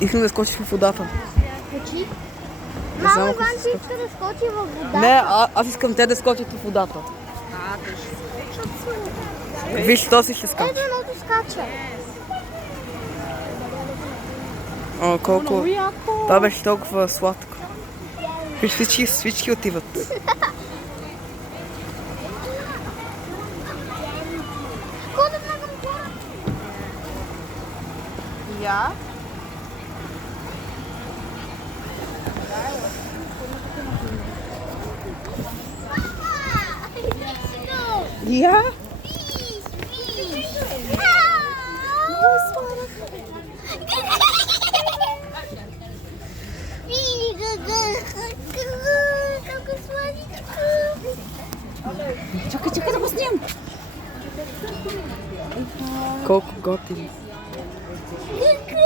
Искам да скочиш в водата. Качи. Не знам, Мамо, ако Иван, ще ти иска да скочи във водата. Не, аз искам те да скочат в водата. Виж, то си ще скача. Ето едното скача. О, колко... Много яко. Това беше толкова сладко. Виж, всички отиват. Кой да влягам хора? Я? Я? Какой сладичка. Чакай да го снимам. Колко готини. Какой